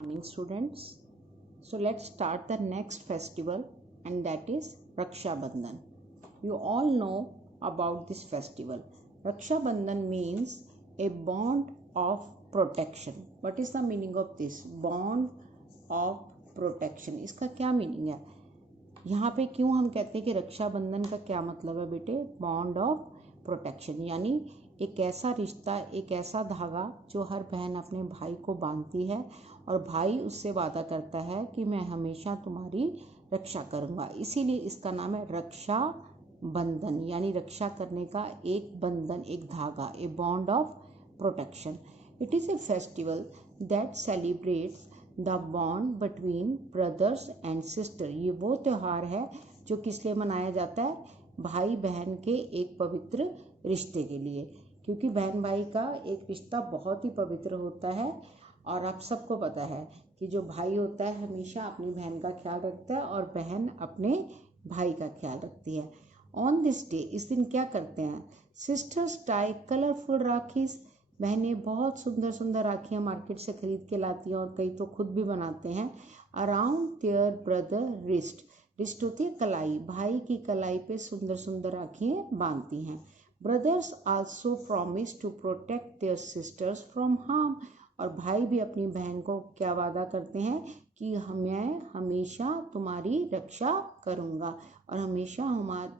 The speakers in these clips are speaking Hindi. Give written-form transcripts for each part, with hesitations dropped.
Morning students. So let's start the next festival, and that is Raksha Bandhan. You all know about this festival. Raksha Bandhan means a bond of protection. What is the meaning of this? Bond of protection. इसका क्या मीनिंग है? यहाँ पे क्यों हम कहते हैं कि रक्षाबंधन का क्या मतलब है बेटे? बॉन्ड ऑफ प्रोटेक्शन, यानी एक ऐसा रिश्ता, एक ऐसा धागा जो हर बहन अपने भाई को बांधती है और भाई उससे वादा करता है कि मैं हमेशा तुम्हारी रक्षा करूँगा। इसीलिए इसका नाम है रक्षा बंधन, यानी रक्षा करने का एक बंधन, एक धागा, a bond of protection. It is a festival that celebrates the bond between brothers and sister. ये वो त्यौहार है जो किस लिए मनाया जाता है? भाई बहन के एक पवित्र रिश्ते के लिए, क्योंकि बहन भाई का एक रिश्ता बहुत ही पवित्र होता है। और आप सबको पता है कि जो भाई होता है हमेशा अपनी बहन का ख्याल रखता है और बहन अपने भाई का ख्याल रखती है। ऑन दिस डे, इस दिन क्या करते हैं? Sisters tie colourful rakhis. बहनें बहुत सुंदर सुंदर राखियाँ मार्केट से खरीद के लाती हैं और कई तो खुद भी बनाते हैं। Around their brother wrist. Wrist होती है कलाई, भाई की कलाई पे सुंदर सुंदर राखियाँ बांधती हैं। Brothers also promise to protect their sisters from harm. और भाई भी अपनी बहन को क्या वादा करते हैं कि मैं हमेशा तुम्हारी रक्षा करूँगा और हमेशा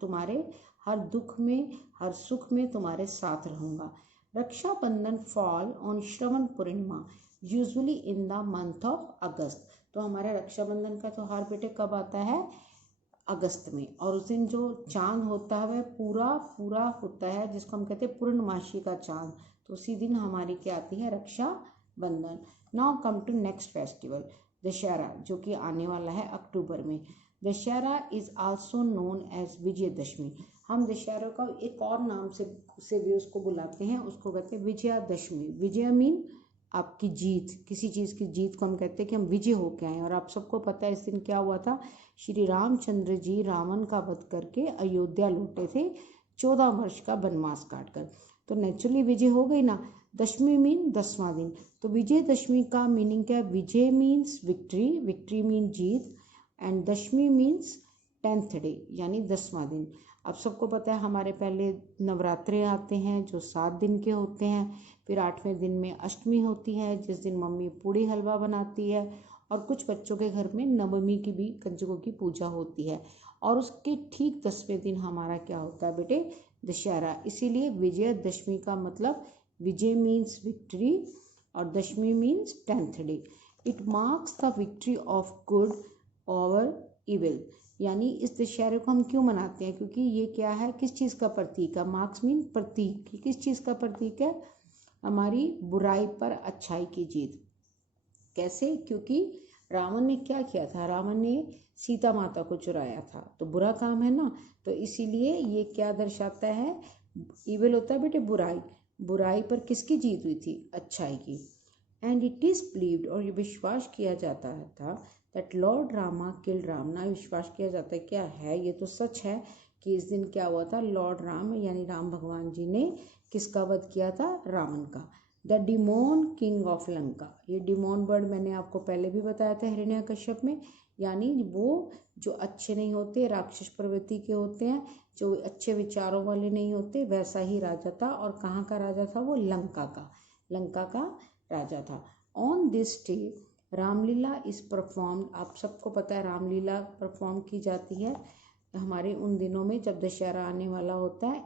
तुम्हारे हर दुख में, हर सुख में तुम्हारे साथ रहूँगा। Rakshabandhan fall on Shravan Purnima, usually in the month of August. तो हमारे रक्षाबंधन का त्यौहार बेटे कब आता है? अगस्त में। और उस दिन जो चांद होता है वह पूरा पूरा होता है, जिसको हम कहते हैं पूर्णमासी का चांद। तो उसी दिन हमारी क्या आती है? Rakshabandhan. Now come to next festival, Dussehra, जो कि आने वाला है अक्टूबर में। Dussehra is also known as Vijayadashami. हम दशहरा का एक और नाम से भी उसको बुलाते हैं, उसको कहते हैं विजयादशमी। विजय मीन आपकी जीत, किसी चीज़ की जीत को हम कहते हैं कि हम विजय होके आए। और आप सबको पता है इस दिन क्या हुआ था? श्री रामचंद्र जी रावण का वध करके अयोध्या लौटे थे 14 वर्ष का वनवास काट कर। तो नेचुरली विजय हो गई ना। दशमी मीन 10वां दिन। तो विजयदशमी का मीनिंग क्या है? विजय मीन्स विक्ट्री, विक्ट्री मीन जीत, एंड दशमी मीन्स 10th डे, यानी 10वां दिन। अब सबको पता है हमारे पहले नवरात्रे आते हैं जो 7 दिन के होते हैं। फिर 8वें दिन में अष्टमी होती है, जिस दिन मम्मी पूड़ी हलवा बनाती है। और कुछ बच्चों के घर में नवमी की भी, कंजकों की पूजा होती है। और उसके ठीक 10वें दिन हमारा क्या होता है बेटे? दशहरा। इसीलिए विजयदशमी का मतलब विजय मीन्स विक्ट्री और दशमी means 10th day. It marks the victory of good over evil. यानी इस दशहरे को हम क्यों मनाते हैं? क्योंकि ये क्या है? किस चीज़ का प्रतीक है? मार्क्स मीन प्रतीक। किस चीज़ का प्रतीक है? हमारी बुराई पर अच्छाई की जीत। कैसे? क्योंकि रावण ने क्या किया था? रावण ने सीता माता को चुराया था, तो बुरा काम है ना। तो इसीलिए ये क्या दर्शाता है? इविल होता है बेटे बुराई। बुराई पर किसकी जीत हुई थी? अच्छाई की। एंड इट इज़ बिलीव्ड, और ये विश्वास किया जाता था, that Lord Rama killed Ram. ना विश्वास किया जाता है, क्या है ये तो सच है कि इस दिन क्या हुआ था? लॉर्ड राम यानी राम भगवान जी ने किसका वध किया था? रावण का। The demon king of Lanka. ये डिमोन वर्ड मैंने आपको पहले भी बताया था हिरण्यकश्यप में, यानी वो जो अच्छे नहीं होते, राक्षस प्रवृत्ति के होते हैं, जो अच्छे विचारों वाले नहीं होते, वैसा ही राजा था। और कहाँ का राजा था वो? लंका का, लंका का राजा था। On this day Ramlila is performed. आप सबको पता है रामलीला परफॉर्म की जाती है हमारे उन दिनों में जब दशहरा आने वाला होता है।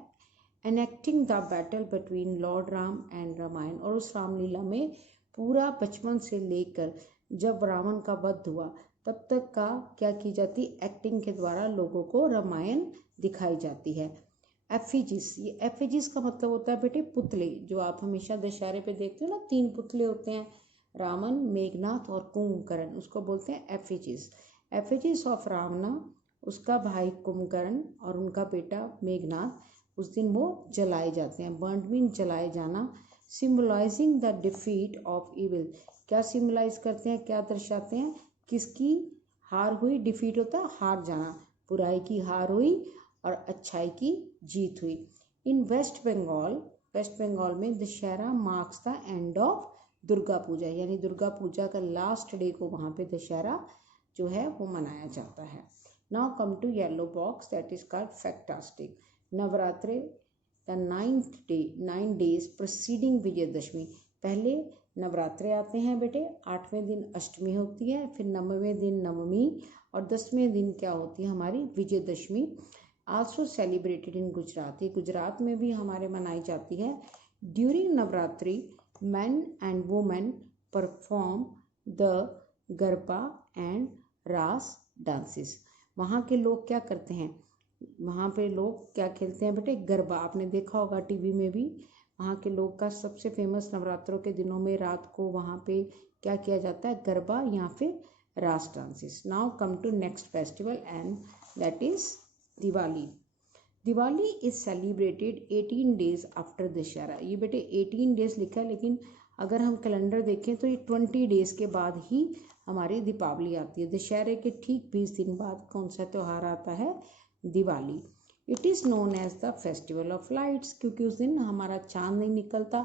Enacting the battle between lord Ram and Ramayana. और उस रामलीला में पूरा बचपन से लेकर जब रावण का वध हुआ तब तक का क्या की जाती? एक्टिंग के द्वारा लोगों को रामायण दिखाई जाती है। एफिजिस, ये एफिजिस का मतलब होता है बेटे पुतले। जो आप हमेशा दशहरे पे देखते हो ना, 3 पुतले होते हैं, रावण, मेघनाथ और कुंभकर्ण, उसको बोलते हैं एफिजिस। एफिजिस ऑफ रावणा, उसका भाई कुंभकर्ण और उनका बेटा मेघनाथ, उस दिन वो जलाए जाते हैं। बर्न्ड मीन जलाए जाना। Symbolising the defeat of evil. क्या सिम्बलाइज करते हैं, क्या दर्शाते हैं? किसकी हार हुई? डिफीट होता है हार जाना, बुराई की हार हुई और अच्छाई की जीत हुई। इन वेस्ट बंगाल, वेस्ट बंगाल में Dussehra marks the end of Durga Puja, यानी दुर्गा पूजा का लास्ट डे को वहाँ पे दशहरा जो है वो मनाया जाता है। Now come to yellow box, that is called factastic. Navratre the 9 days proceeding Vijayadashami. पहले नवरात्रे आते हैं बेटे, 8वें दिन अष्टमी होती है, फिर 9वें दिन नवमी और 10वें दिन क्या होती है हमारी Vijayadashami. Also celebrated in Gujarat, ये गुजरात में भी हमारे मनाई जाती है। During Navratri men and women perform the garba and रास डांसेस। वहाँ के लोग क्या करते हैं, वहाँ पे लोग क्या खेलते हैं बेटे, गरबा। आपने देखा होगा टीवी में भी, वहाँ के लोग का सबसे फेमस नवरात्रों के दिनों में रात को वहाँ पे क्या किया जाता है, गरबा या फिर Raas dances. Now come to next festival and that is Diwali. Diwali is celebrated 18 days after Dussehra. ये बेटे 18 days लिखा है, लेकिन अगर हम कैलेंडर देखें तो ये 20 days के बाद ही हमारी दीपावली आती है। दशहरे के ठीक 20 दिन बाद कौन सा त्यौहार आता है, Diwali. It is known as the festival of lights, क्योंकि उस दिन हमारा चांद नहीं निकलता।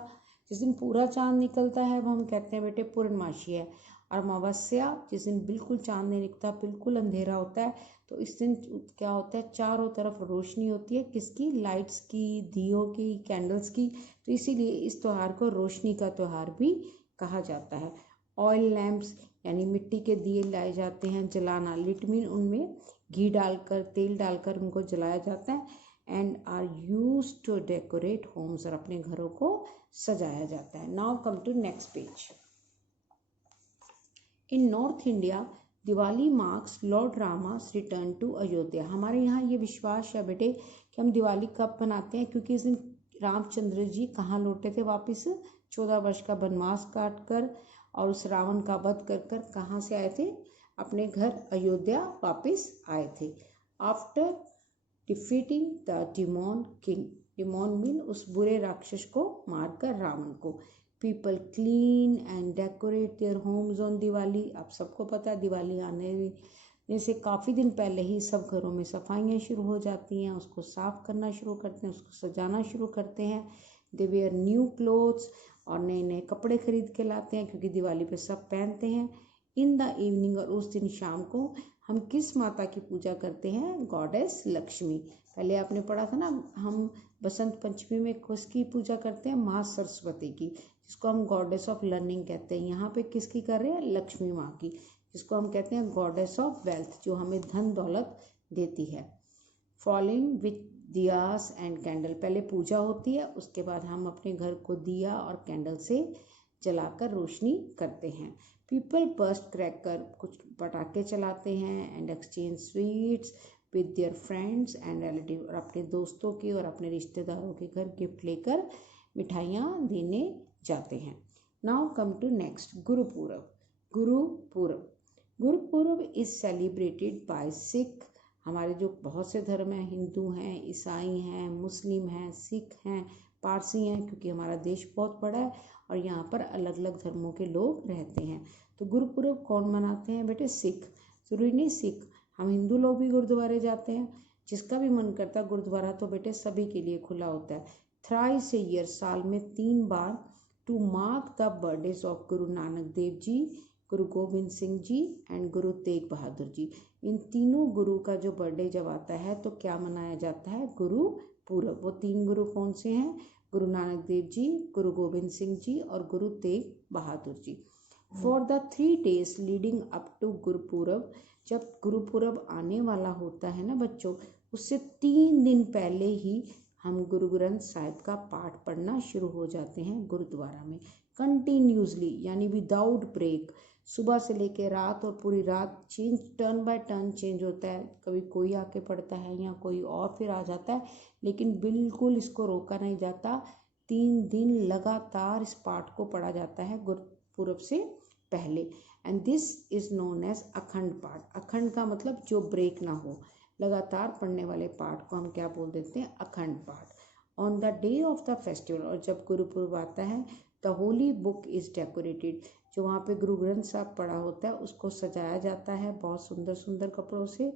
जिस दिन पूरा चांद निकलता है वो हम कहते हैं बेटे पूर्णमासी है। और अमावस्या, जिस दिन बिल्कुल चांद नहीं निकलता, बिल्कुल अंधेरा होता है, तो इस दिन क्या होता है, चारों तरफ रोशनी होती है, किसकी, लाइट्स की, दियों की, कैंडल्स की। तो इसीलिए इस त्यौहार को रोशनी का त्यौहार भी कहा जाता है। ऑयल लैम्प्स यानी मिट्टी के दिए लाए जाते हैं, जलाना, लिट मीन उनमें घी डालकर, तेल डालकर उनको जलाया जाता है। And are use to decorate homes, और अपने घरों को सजाया जाता है। Now come to next page. In north India Diwali marks lord Rama's return to Ayodhya. हमारे यहाँ ये विश्वास है बेटे कि हम दिवाली कब मनाते हैं, क्योंकि इस दिन रामचंद्र जी कहाँ लौटे थे वापस, 14 वर्ष का वनवास काट कर और उस रावण का वध कर कर कहाँ से आए थे, अपने घर अयोध्या वापस आए थे। After defeating the demon king, demon mean उस बुरे राक्षस को मारकर रावण को। People clean and decorate their homes on Diwali. आप सबको पता है दिवाली आने से काफ़ी दिन पहले ही सब घरों में सफाइयाँ शुरू हो जाती हैं, उसको साफ़ करना शुरू करते हैं, उसको सजाना शुरू करते हैं। दे वेयर न्यू क्लोथ्स, और नए नए कपड़े खरीद के लाते हैं, क्योंकि दिवाली पे सब पहनते हैं। इन द इवनिंग, और उस दिन शाम को हम किस माता की पूजा करते हैं, गॉडेस लक्ष्मी। पहले आपने पढ़ा था ना, हम बसंत पंचमी में किसकी पूजा करते हैं, माँ सरस्वती की, जिसको हम गॉडेस ऑफ लर्निंग कहते हैं। यहाँ पे किसकी कर रहे हैं, लक्ष्मी माँ की, जिसको हम कहते हैं गॉडेस ऑफ वेल्थ, जो हमें धन दौलत देती है। Following with diyas and candle, पहले पूजा होती है, उसके बाद हम अपने घर को दिया और कैंडल से जलाकर रोशनी करते हैं। पीपल बर्स्ट क्रैकर, कुछ पटाखे चलाते हैं, and exchange sweets with their friends and relative, और अपने दोस्तों के और अपने रिश्तेदारों के घर गिफ्ट लेकर मिठाइयाँ देने जाते हैं। Now come to next, Gurpurab. Gurpurab, Gurpurab is celebrated by Sikh. हमारे जो बहुत से धर्म हैं, हिंदू हैं, ईसाई हैं, मुस्लिम हैं, सिख हैं, पारसी हैं, क्योंकि हमारा देश बहुत बड़ा है और यहाँ पर अलग अलग धर्मों के लोग रहते हैं। तो गुरुपूरब कौन मनाते हैं बेटे, सिख। जरूरी नहीं सिख, हम हिंदू लोग भी गुरुद्वारे जाते हैं, जिसका भी मन करता है। गुरुद्वारा तो बेटे सभी के लिए खुला होता है। थ्राइस ए ईयर, साल में 3 बार, to mark the birthdays of Guru Nanak Dev ji, Guru Govind Singh ji and गुरु तेग बहादुर जी। इन तीनों गुरु का जो बर्थडे जब आता है तो क्या मनाया जाता है, गुरुपूरब। वो 3 गुरु कौन से हैं, गुरु नानक देव जी, गुरु गोविंद सिंह जी और Guru Tegh Bahadur ji. For the 3 days leading up to Gurpurab, जब गुरुपूरब आने वाला होता है ना बच्चों, उससे 3 दिन पहले ही हम गुरु ग्रंथ साहिब का पाठ पढ़ना शुरू हो जाते हैं गुरुद्वारा में, कंटिन्यूसली, यानी विदाउट ब्रेक। सुबह से लेकर रात, और पूरी रात change, turn by turn change होता है। कभी कोई आके पढ़ता है या कोई और फिर आ जाता है, लेकिन बिल्कुल इसको रोका नहीं जाता। 3 दिन लगातार इस पाठ को पढ़ा जाता है गुरुपूरब से पहले। And this is known as Akhand Path. अखंड का मतलब जो ब्रेक ना हो, लगातार पढ़ने वाले पाठ को हम क्या बोल देते हैं, अखंड पाठ। On the day of the festival, और जब गुरुपूरब आता है, the Holi book is decorated. जो वहाँ पे गुरु ग्रंथ साहब पढ़ा होता है उसको सजाया जाता है बहुत सुंदर सुंदर कपड़ों से।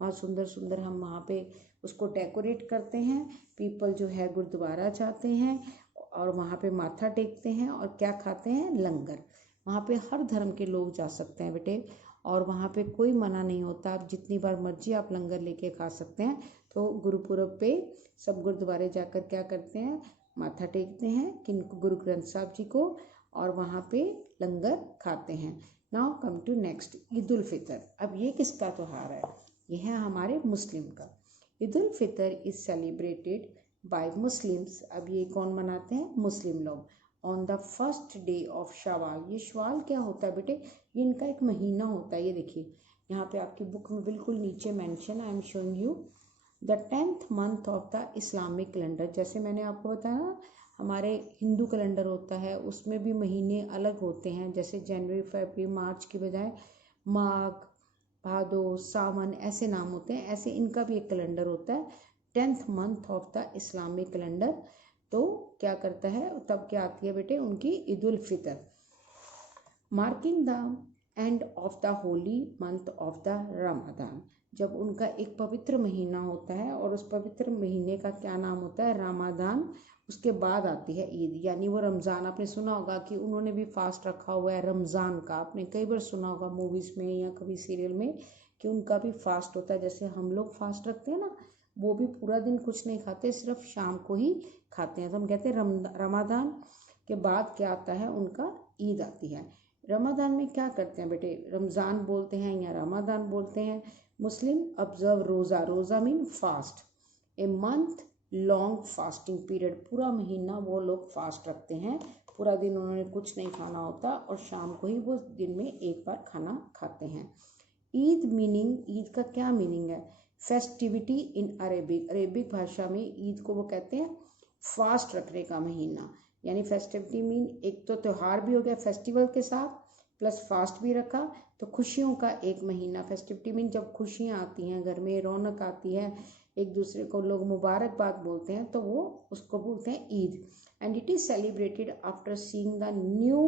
वहाँ सुंदर सुंदर हम वहाँ पे उसको डेकोरेट करते हैं। पीपल जो है गुरुद्वारा जाते हैं, और वहाँ पे माथा टेकते हैं और क्या खाते हैं, लंगर। वहाँ पे हर धर्म के लोग जा सकते हैं बेटे, और वहाँ पे कोई मना नहीं होता, आप जितनी बार मर्जी आप लंगर लेके खा सकते हैं। तो गुरुपुरब पे सब गुरुद्वारे जाकर क्या करते हैं, माथा टेकते हैं किनको, गुरु ग्रंथ साहब जी को, और वहाँ पे लंगर खाते हैं। Now come to next, Eid ul Fitr. अब ये किसका त्यौहार है, ये है हमारे मुस्लिम का। Eid ul Fitr is celebrated by Muslims. अब ये कौन मनाते हैं, मुस्लिम लोग। On the first day of Shawwal. ये शवाल क्या होता है बेटे, ये इनका एक महीना होता है। ये देखिए यहाँ पे आपकी बुक में बिल्कुल नीचे mention, I am showing you the 10th month of the Islamic calendar. जैसे मैंने आपको बताया हमारे हिंदू कैलेंडर होता है, उसमें भी महीने अलग होते हैं, जैसे जनवरी, फरवरी, मार्च की बजाय माघ, भादो, सावन ऐसे नाम होते हैं। ऐसे इनका भी एक कैलेंडर होता है, 10th month of the Islamic calendar. तो क्या करता है, तब क्या आती है बेटे, उनकी Eid ul Fitr, marking the end of the holy month of the Ramzan. जब उनका एक पवित्र महीना होता है, और उस पवित्र महीने का क्या नाम होता है, रमज़ान, उसके बाद आती है ईद, यानी वो रमज़ान। आपने सुना होगा कि उन्होंने भी फास्ट रखा हुआ है रमज़ान का, आपने कई बार सुना होगा मूवीज़ में या कभी सीरियल में कि उनका भी फास्ट होता है। जैसे हम लोग फास्ट रखते हैं ना, वो भी पूरा दिन कुछ नहीं खाते, सिर्फ शाम को ही खाते हैं। तो हम कहते हैं रमज़ान के बाद क्या आता है, उनका ईद आती है। रमज़ान में क्या करते हैं बेटे, रमज़ान बोलते हैं या रमज़ान बोलते हैं। मुस्लिम ऑब्जर्व रोज़ा, रोज़ा mean fast, a month long fasting period. पूरा महीना वो लोग फास्ट रखते हैं, पूरा दिन उन्होंने कुछ नहीं खाना होता, और शाम को ही वो दिन में एक बार खाना खाते हैं। ईद मीनिंग, ईद का क्या मीनिंग है, फेस्टिविटी इन अरेबिक। अरेबिक भाषा में ईद को वो कहते हैं फास्ट रखने का महीना, यानी फेस्टिविटी मीन एक तो त्यौहार भी हो गया फेस्टिवल के साथ, प्लस फास्ट भी रखा, तो खुशियों का एक महीना। फेस्टिविटी मीन जब खुशियाँ आती हैं घर में, रौनक आती है, एक दूसरे को लोग मुबारकबाद बोलते हैं, तो वो उसको बोलते हैं Eid. And it is celebrated after seeing the new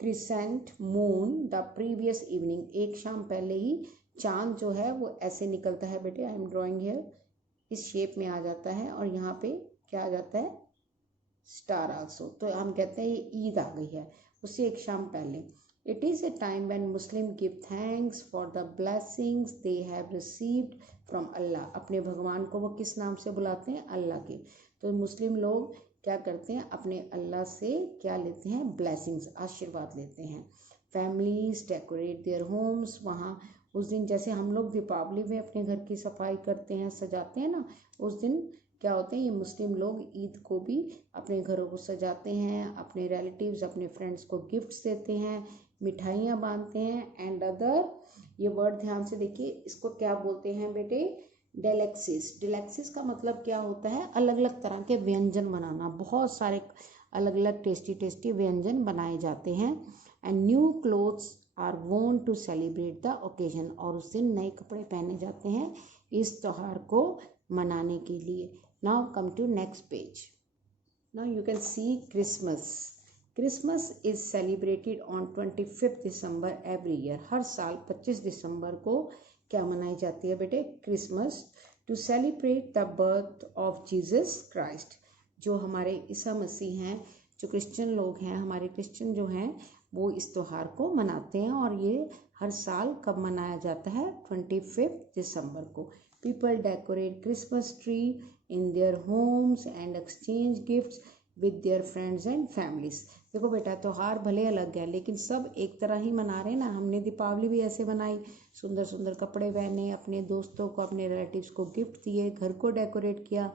crescent moon the previous evening. एक शाम पहले ही चांद जो है वो ऐसे निकलता है बेटे, आई एम ड्राइंग हियर, इस शेप में आ जाता है, और यहाँ पे क्या आ जाता है, स्टार आल्सो। तो हम कहते हैं ये ईद आ गई है, उससे एक शाम पहले। It is a time when Muslim give thanks for the blessings they have received from Allah. अपने भगवान को वो किस नाम से बुलाते हैं, अल्लाह के। तो मुस्लिम लोग क्या करते हैं, अपने अल्लाह से क्या लेते हैं, ब्लेसिंग्स, आशीर्वाद लेते हैं। Families decorate their homes. वहाँ उस दिन जैसे हम लोग दीपावली में अपने घर की सफाई करते हैं, सजाते हैं ना, उस दिन क्या होते हैं, ये मुस्लिम लोग ईद को भी अपने घरों को सजाते हैं, अपने रिलेटिव्स, अपने फ्रेंड्स को गिफ्ट्स देते हैं, मिठाइयाँ बांधते हैं, एंड अदर, ये वर्ड ध्यान से देखिए, इसको क्या बोलते हैं बेटे, डेलेक्सिस। डेलेक्सिस का मतलब क्या होता है, अलग अलग तरह के व्यंजन बनाना, बहुत सारे अलग अलग टेस्टी टेस्टी व्यंजन बनाए जाते हैं। एंड न्यू क्लोथ्स आर वोन टू सेलिब्रेट द ओकेजन। और उस दिन नए कपड़े पहने जाते हैं इस त्यौहार को मनाने के लिए। Now come to next page. Now you can see Christmas. Christmas is celebrated on 25 December every year. हर साल 25 दिसंबर को क्या मनाई जाती है बेटे, Christmas, to celebrate the birth of Jesus Christ. जो हमारे ईसा मसीह हैं, जो क्रिश्चियन लोग हैं, हमारे क्रिश्चियन जो हैं, वो इस त्यौहार को मनाते हैं। और ये हर साल कब मनाया जाता है, 25 दिसंबर को। People decorate Christmas tree in their homes and exchange gifts with their friends and families. देखो बेटा, त्यौहार भले अलग है लेकिन सब एक तरह ही मना रहे हैं ना। हमने दीपावली भी ऐसे बनाई, सुंदर सुंदर कपड़े पहने, अपने दोस्तों को, अपने रिलेटिव्स को गिफ्ट दिए, घर को डेकोरेट किया।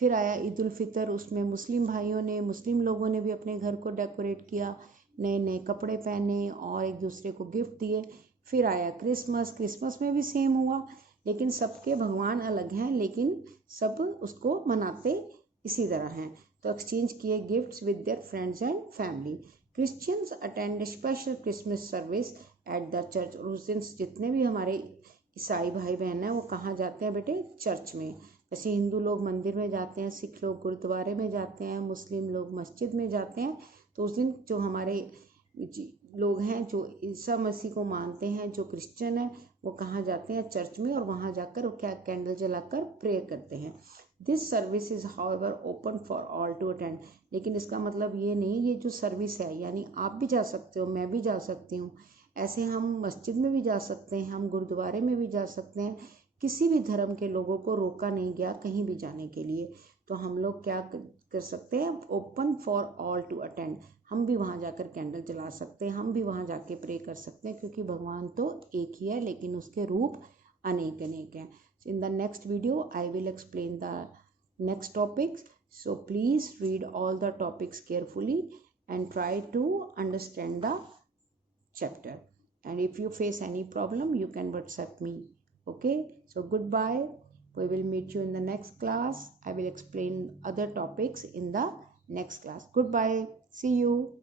फिर आया ईद उल फितर, उसमें मुस्लिम भाइयों ने, मुस्लिम लोगों ने भी अपने घर को डेकोरेट किया, नए नए कपड़े पहने और एक दूसरे को गिफ्ट दिए। फिर आया क्रिसमस, क्रिसमस में भी सेम हुआ, लेकिन सबके भगवान अलग हैं, लेकिन सब उसको मनाते इसी तरह हैं। तो एक्सचेंज किए gifts with their friends and family. Christians attend special Christmas service at the church. और उस दिन जितने भी हमारे ईसाई भाई बहन हैं वो कहाँ जाते हैं बेटे, चर्च में। जैसे हिंदू लोग मंदिर में जाते हैं, सिख लोग गुरुद्वारे में जाते हैं, मुस्लिम लोग मस्जिद में जाते हैं। तो उस दिन जो हमारे लोग हैं जो ईसा मसीह को मानते हैं, जो क्रिश्चियन है, वो कहाँ जाते हैं, चर्च में, और वहाँ जाकर वो क्या कैंडल जलाकर प्रेयर करते हैं। This service is however open for all to attend. लेकिन इसका मतलब ये नहीं, ये जो सर्विस है यानी आप भी जा सकते हो, मैं भी जा सकती हूँ, ऐसे हम मस्जिद में भी जा सकते हैं, हम गुरुद्वारे में भी जा सकते हैं। किसी भी धर्म के लोगों को रोका नहीं गया कहीं भी जाने के लिए। तो हम लोग क्या कर सकते हैं, open for all to attend. हम भी वहाँ जाकर कैंडल जला सकते हैं, हम भी वहाँ जाके प्रे कर सकते हैं, क्योंकि भगवान तो एक ही है लेकिन उसके रूप अनेक अनेक हैं। In the next video I will explain the next topics, so please read all the topics carefully and try to understand the chapter, and if you face any problem you can WhatsApp me. Okay, so goodbye, we will meet you in the next class. I will explain other topics in the next class. Goodbye, see you.